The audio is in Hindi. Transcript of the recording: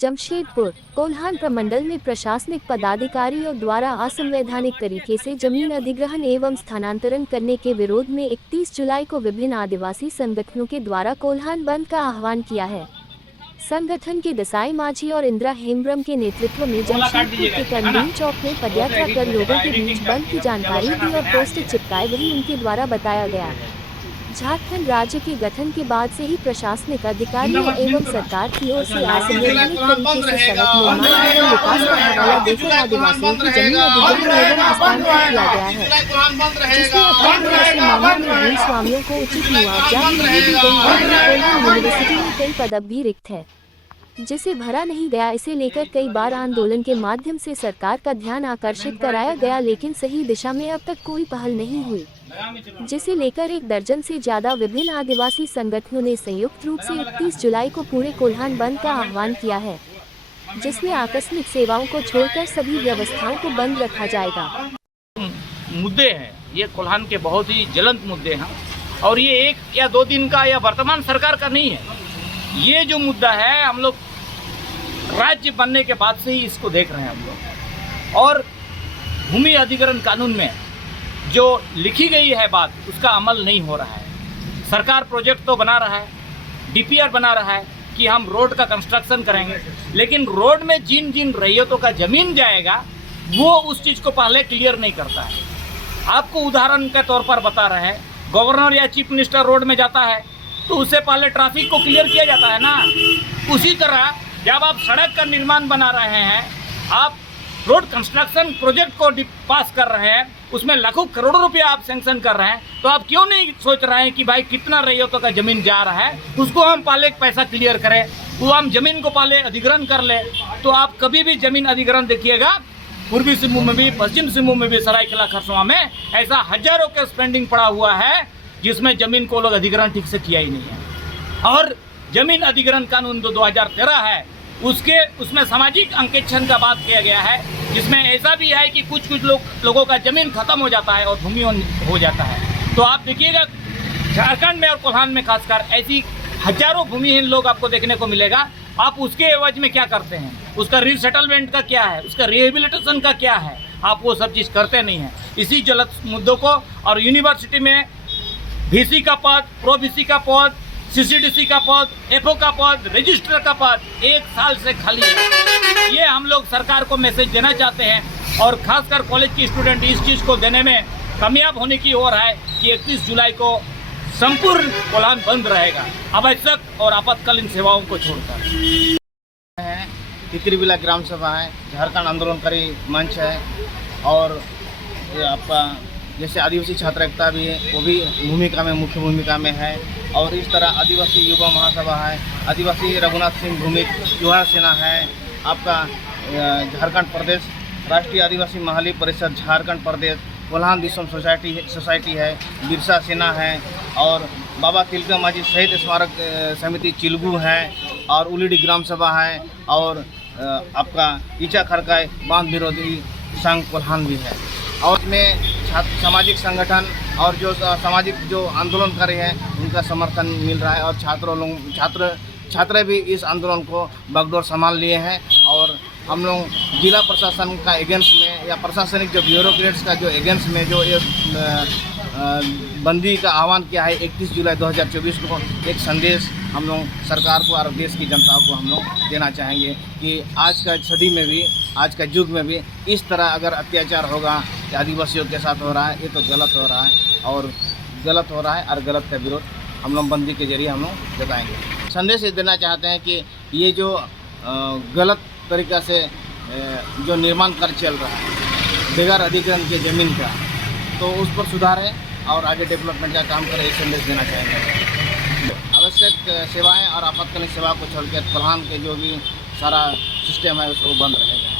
जमशेदपुर कोल्हान प्रमंडल में प्रशासनिक पदाधिकारियों द्वारा असंवैधानिक तरीके से जमीन अधिग्रहण एवं स्थानांतरण करने के विरोध में 31 जुलाई को विभिन्न आदिवासी संगठनों के द्वारा कोल्हान बंद का आह्वान किया है। संगठन के दसाई माझी और इंदिरा हेम्ब्रम के नेतृत्व में जमशेदपुर के कंडील चौक में पदयात्रा कर लोगों के बीच बंद की जानकारी दी और पोस्टर चिपकाए, वही उनके द्वारा बताया गया। झारखंड राज्य के गठन के बाद से ही प्रशासनिक अधिकारियों एवं सरकार की ओर से असंवैधानिक तरीके से सड़क निर्माण एवं विकास का हवाला देकर आदिवासियों की जमीन अधिग्रहण एवं हस्तांतरण किया गया है, जिसमें अकाउंट मामले में भूमि स्वामियों को उचित मुआवजा भी नहीं दी गई है। यूनिवर्सिटी में कई पद भी रिक्त है जिसे भरा नहीं गया। इसे लेकर कई बार आंदोलन के माध्यम से सरकार का ध्यान आकर्षित कराया गया, लेकिन सही दिशा में अब तक कोई पहल नहीं हुई, जिसे लेकर 1 दर्जन से ज्यादा विभिन्न आदिवासी संगठनों ने संयुक्त रूप से 31 जुलाई को पूरे कोल्हान बंद का आह्वान किया है, जिसमें आकस्मिक सेवाओं को छोड़कर सभी व्यवस्थाओं को बंद रखा जाएगा। मुद्दे हैं ये कोल्हान के, बहुत ही ज्वलंत मुद्दे हैं और ये 1 या 2 दिन का या वर्तमान सरकार का नहीं है। ये जो मुद्दा है हम लोग राज्य बनने के बाद से ही इसको देख रहे हैं हम लोग, और भूमि अधिग्रहण कानून में जो लिखी गई है बात उसका अमल नहीं हो रहा है। सरकार प्रोजेक्ट तो बना रहा है, डीपीआर बना रहा है कि हम रोड का कंस्ट्रक्शन करेंगे, लेकिन रोड में जिन जिन रैयतों का जमीन जाएगा वो उस चीज़ को पहले क्लियर नहीं करता है। आपको उदाहरण के तौर पर बता रहे हैं, गवर्नर या चीफ मिनिस्टर रोड में जाता है तो उससे पहले ट्रैफिक को क्लियर किया जाता है ना। उसी तरह जब आप सड़क का निर्माण बना रहे हैं, आप रोड कंस्ट्रक्शन प्रोजेक्ट को पास कर रहे हैं, उसमें लाखों करोड़ों रुपया आप सैंक्शन कर रहे हैं, तो आप क्यों नहीं सोच रहे हैं कि भाई कितना रैयतों का जमीन जा रहा है उसको हम पहले पैसा क्लियर करें, वो हम जमीन को पहले अधिग्रहण कर ले। तो आप कभी भी जमीन अधिग्रहण देखिएगा, पूर्वी सिंहभूम में भी, पश्चिम सिंहभूम में भी, सरायकेला खरसावां में ऐसा हजारों का स्पेंडिंग पड़ा हुआ है जिसमें जमीन को लोग अधिग्रहण ठीक से किया ही नहीं है। और जमीन अधिग्रहण कानून जो 2013 है उसमें सामाजिक अंकेक्षण का बात किया गया है, जिसमें ऐसा भी है कि कुछ लोगों का जमीन खत्म हो जाता है और भूमि हो जाता है। तो आप देखिएगा झारखंड में और कोल्हान में खासकर ऐसी हजारों भूमिहीन लोग आपको देखने को मिलेगा। आप उसके एवज में क्या करते हैं, उसका रीसेटलमेंट का क्या है, उसका रिहेबिलिटेशन का क्या है, आप वो सब चीज़ करते नहीं हैं। इसी जलत मुद्दों को, और यूनिवर्सिटी में VC का पद, प्रो VC का पद, CCDC का पद, FO का पद, रजिस्ट्रार का पद 1 साल से खाली है। ये हम लोग सरकार को मैसेज देना चाहते हैं, और खासकर कॉलेज के स्टूडेंट इस चीज़ को देने में कामयाब होने की ओर है कि 31 जुलाई को संपूर्ण कोल्हान बंद रहेगा, आवश्यक और आपातकालीन सेवाओं को छोड़कर। तितरीबिला ग्राम सभा है, झारखंड आंदोलनकारी मंच है, और ये आपका जैसे आदिवासी छात्र एकता भी है, वो भी भूमिका में, मुख्य भूमिका में है। और इस तरह आदिवासी युवा महासभा है, आदिवासी रघुनाथ सिंह भूमि युवा सेना है, आपका झारखंड प्रदेश राष्ट्रीय आदिवासी महाली परिषद झारखंड प्रदेश, कोल्हान दिसम सोसाइटी है, बिरसा सेना है, और बाबा तिलका माझी शहीद स्मारक समिति चिलगू है, और उलीडी ग्राम सभा है, और आपका ईचा खड़काय बांध विरोधी संघ कोल्हान भी है। और इसमें सामाजिक संगठन और जो सामाजिक जो आंदोलनकारी हैं उनका समर्थन मिल रहा है, और छात्र भी इस आंदोलन को बागडोर संभाल लिए हैं। और हम लोग जिला प्रशासन का एजेंट्स में या प्रशासनिक जो ब्यूरोक्रेट्स का जो एजेंट्स में जो ये बंदी का आह्वान किया है 31 जुलाई 2024 को, एक संदेश हम लोग सरकार को और देश की जनता को हम लोग देना चाहेंगे कि आज का सदी में भी, आज का युग में भी इस तरह अगर अत्याचार होगा आदिवासियों के साथ हो रहा है, ये तो गलत हो रहा है, और गलत हो रहा है, और गलत का विरोध हम लोग बंदी के जरिए हम लोग जताएंगे। संदेश ये देना चाहते हैं कि ये जो गलत तरीक़ा से जो निर्माण कार्य चल रहा है बगैर अधिग्रहण के ज़मीन का, तो उस पर सुधार है और आगे डेवलपमेंट का काम करें, ये संदेश देना चाहेंगे। आवश्यक सेवाएं और आपातकालीन सेवा को छोड़कर कोल्हान के जो भी सारा सिस्टम है उसको बंद रहेगा।